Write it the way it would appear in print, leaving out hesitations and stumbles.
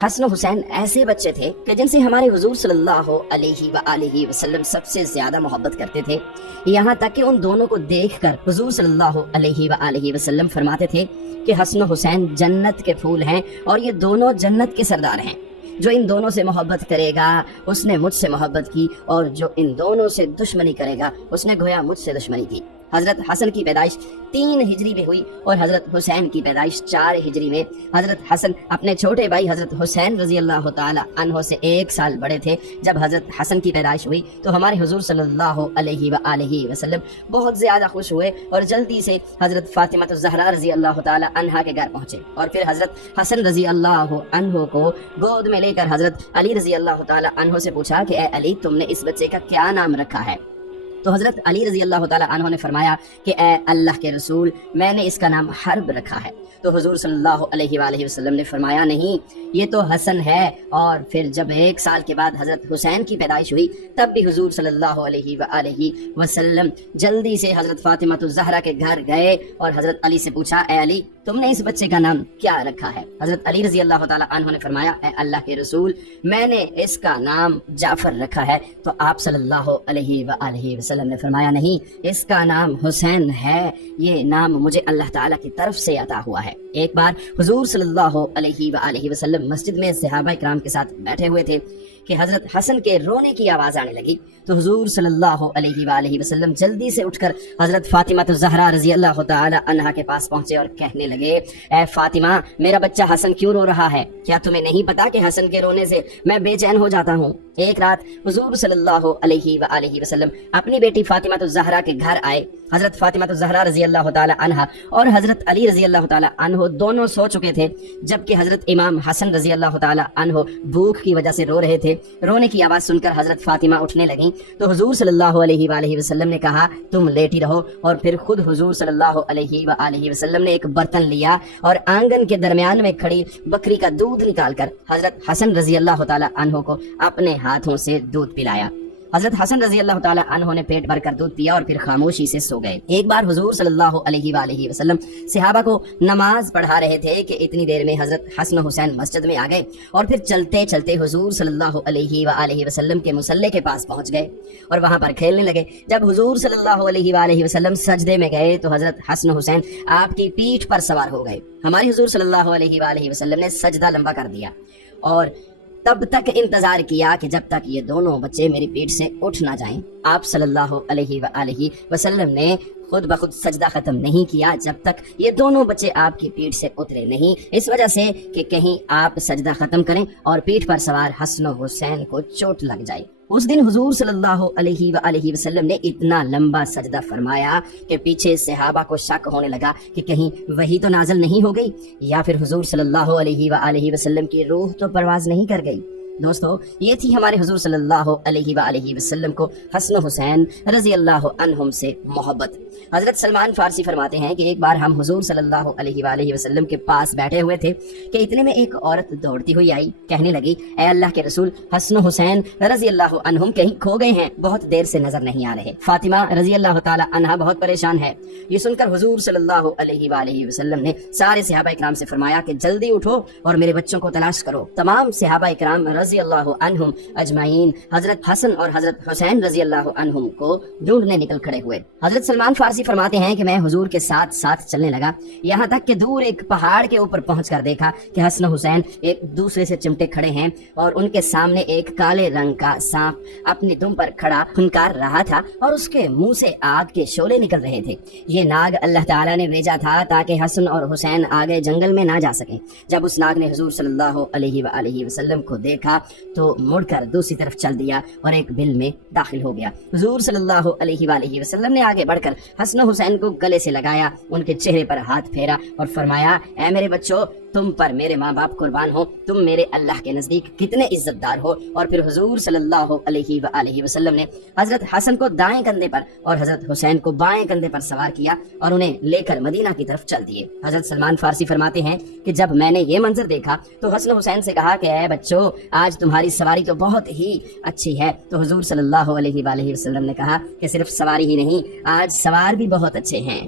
حسن و حسین ایسے بچے تھے کہ جن سے ہمارے حضور صلی اللہ علیہ وآلہ وسلم سب سے زیادہ محبت کرتے تھے، یہاں تک کہ ان دونوں کو دیکھ کر حضور صلی اللہ علیہ وآلہ وسلم فرماتے تھے کہ حسن و حسین جنت کے پھول ہیں اور یہ دونوں جنت کے سردار ہیں۔ جو ان دونوں سے محبت کرے گا اس نے مجھ سے محبت کی، اور جو ان دونوں سے دشمنی کرے گا اس نے گویا مجھ سے دشمنی کی۔ حضرت حسن کی پیدائش 3 ہجری میں ہوئی اور حضرت حسین کی پیدائش 4 ہجری میں۔ حضرت حسن اپنے چھوٹے بھائی حضرت حسین رضی اللہ تعالی عنہ سے 1 سال بڑے تھے۔ جب حضرت حسن کی پیدائش ہوئی تو ہمارے حضور صلی اللہ علیہ وآلہ وسلم بہت زیادہ خوش ہوئے اور جلدی سے حضرت فاطمہ الزہرا رضی اللہ تعالی عنہا کے گھر پہنچے، اور پھر حضرت حسن رضی اللہ عنہ کو گود میں لے کر حضرت علی رضی اللہ تعالی عنہ سے پوچھا کہ اے علی، تم نے اس بچے کا کیا نام رکھا ہے؟ تو حضرت علی رضی اللہ تعالی عنہ نے فرمایا کہ اے اللہ کے رسول، میں نے اس کا نام حرب رکھا ہے۔ تو حضور صلی اللہ علیہ وآلہ وسلم نے فرمایا نہیں، یہ تو حسن ہے۔ اور پھر جب 1 سال کے بعد حضرت حسین کی پیدائش ہوئی تب بھی حضور صلی اللہ علیہ وآلہ وسلم جلدی سے حضرت فاطمہ الزہرا کے گھر گئے اور حضرت علی سے پوچھا اے علی، تم نے اس بچے کا نام کیا رکھا ہے؟ حضرت علی رضی اللہ تعالی عنہ نے فرمایا اے اللہ کے رسول، میں نے اس کا نام جعفر رکھا ہے۔ تو آپ صلی اللہ علیہ وآلہ وسلم نے فرمایا نہیں، اس کا نام حسین ہے، یہ نام مجھے اللہ تعالیٰ کی طرف سے عطا ہوا ہے۔ ایک بار حضور صلی اللہ علیہ وآلہ وسلم مسجد میں صحابہ کرام کے ساتھ بیٹھے ہوئے تھے کہ حضرت حسن کے رونے کی آواز آنے لگی، تو حضور صلی اللہ علیہ وآلہ وسلم جلدی سے اٹھ کر حضرت فاطمہ الزہرا رضی اللہ تعالی عنہا کے پاس پہنچے اور کہنے لگے اے فاطمہ، میرا بچہ حسن کیوں رو رہا ہے؟ کیا تمہیں نہیں پتا کہ حسن کے رونے سے میں بے چین ہو جاتا ہوں؟ ایک رات حضور صلی اللہ علیہ وآلہ وسلم اپنی بیٹی فاطمہ الزہرا کے گھر آئے۔ حضرت فاطمہ الزہرا رضی اللہ تعالی عنہا اور حضرت علی رضی اللہ تعالی عنہ دونوں سو چکے تھے، جبکہ حضرت امام حسن رضی اللہ تعالی عنہ بھوک کی وجہ سے رو رہے تھے۔ رونے کی آواز سن کر حضرت فاطمہ اٹھنے لگیں تو حضور صلی اللہ علیہ وآلہ وسلم نے کہا تم لیٹی رہو، اور پھر خود حضور صلی اللہ علیہ وآلہ وسلم نے ایک برتن لیا اور آنگن کے درمیان میں کھڑی بکری کا دودھ نکال کر حضرت حسن رضی اللہ تعالی عنہ کو اپنے ہاتھوں سے دودھ پلایا۔ حضرت حسن رضی اللہ تعالی عنہ نے پیٹ بھر کر دودھ پیا اور پھر خاموشی سے سو گئے۔ ایک بار حضور صلی اللہ علیہ وآلہ وسلم صحابہ کو نماز پڑھا رہے تھے کہ اتنی دیر میں حضرت حسن و حسین مسجد میں آ گئے، اور پھر چلتے چلتے حضور صلی اللہ علیہ وآلہ وسلم کے مصلی کے پاس پہنچ گئے اور وہاں پر کھیلنے لگے۔ جب حضور صلی اللہ علیہ وآلہ وسلم سجدے میں گئے تو حضرت حسن و حسین آپ کی پیٹھ پر سوار ہو گئے۔ ہمارے حضور صلی اللہ علیہ وآلہ وسلم نے سجدہ لمبا کر دیا اور تب تک انتظار کیا کہ جب تک یہ دونوں بچے میری پیٹھ سے اٹھ نہ جائیں۔ آپ صلی اللہ علیہ وآلہ وسلم نے خود بخود سجدہ ختم نہیں کیا جب تک یہ دونوں بچے آپ کی پیٹھ سے اترے نہیں، اس وجہ سے کہ کہیں آپ سجدہ ختم کریں اور پیٹھ پر سوار حسن و حسین کو چوٹ لگ جائے۔ اس دن حضور صلی اللہ علیہ وآلہ وسلم نے اتنا لمبا سجدہ فرمایا کہ پیچھے صحابہ کو شک ہونے لگا کہ کہیں وہی تو نازل نہیں ہو گئی، یا پھر حضور صلی اللہ علیہ وآلہ وسلم کی روح تو پرواز نہیں کر گئی۔ دوستو، یہ تھی ہمارے حضور صلی اللہ علیہ وآلہ وسلم کو حسن و حسین رضی اللہ عنہم سے محبت۔ حضرت سلمان فارسی فرماتے ہیں کہ ایک بار ہم حضور صلی اللہ علیہ وآلہ وسلم کے پاس بیٹھے ہوئے تھے کہ اتنے میں ایک عورت دوڑتی ہوئی آئی، کہنے لگی اے اللہ کے رسول، حسن و حسین رضی اللہ عنہم کہیں کھو گئے ہیں، بہت دیر سے نظر نہیں آ رہے۔ فاطمہ رضی اللہ تعالی عنہا بہت پریشان ہے۔ یہ سن کر حضور صلی اللہ علیہ وآلہ وسلم نے سارے صحابہ اکرام سے فرمایا کہ جلدی اٹھو اور میرے بچوں کو تلاش کرو۔ تمام صحابہ اکرام رضی اللہ عنہم اجمعین حضرت حسن اور حضرت حسین رضی اللہ عنہم کو ڈھونڈنے نکل کھڑے ہوئے۔ حضرت سلمان فارسی فرماتے ہیں کہ میں حضور کے ساتھ ساتھ چلنے لگا، یہاں تک کہ دور ایک پہاڑ کے اوپر پہنچ کر دیکھا کہ حسن و حسین ایک دوسرے سے چمٹے کھڑے ہیں اور ان کے سامنے ایک کالے رنگ کا سانپ اپنی دم پر کھڑا پھنکار رہا تھا اور اس کے منہ سے آگ کے شعلے نکل رہے تھے۔ یہ ناگ اللہ تعالیٰ نے بھیجا تھا تاکہ حسن اور حسین آگے جنگل میں نہ جا سکیں۔ جب اس ناگ نے حضور صلی اللہ علیہ وآلہ وسلم کو دیکھا تو مڑ کر دوسری طرف چل دیا اور ایک بل میں داخل ہو گیا۔ حضور صلی اللہ علیہ وآلہ وسلم نے آگے بڑھ کر حسن و حسین کو گلے سے لگایا، ان کے چہرے پر ہاتھ پھیرا اور فرمایا اے میرے بچوں، تم پر میرے ماں باپ قربان ہو، تم میرے اللہ کے نزدیک کتنے عزت دار ہو۔ اور پھر حضور صلی اللہ علیہ وآلہ وسلم نے حضرت حسن کو دائیں کندھے پر اور حضرت حسین کو بائیں کندھے پر سوار کیا اور انہیں لے کر مدینہ کی طرف چل دیے۔ حضرت سلمان فارسی فرماتے ہیں کہ جب میں نے یہ منظر دیکھا تو حسن و حسین سے کہا کہ اے بچوں، آج تمہاری سواری تو بہت ہی اچھی ہے۔ تو حضور صلی اللہ علیہ وآلہ وسلم نے کہا کہ صرف سواری ہی نہیں، آج سوار بھی بہت اچھے ہیں۔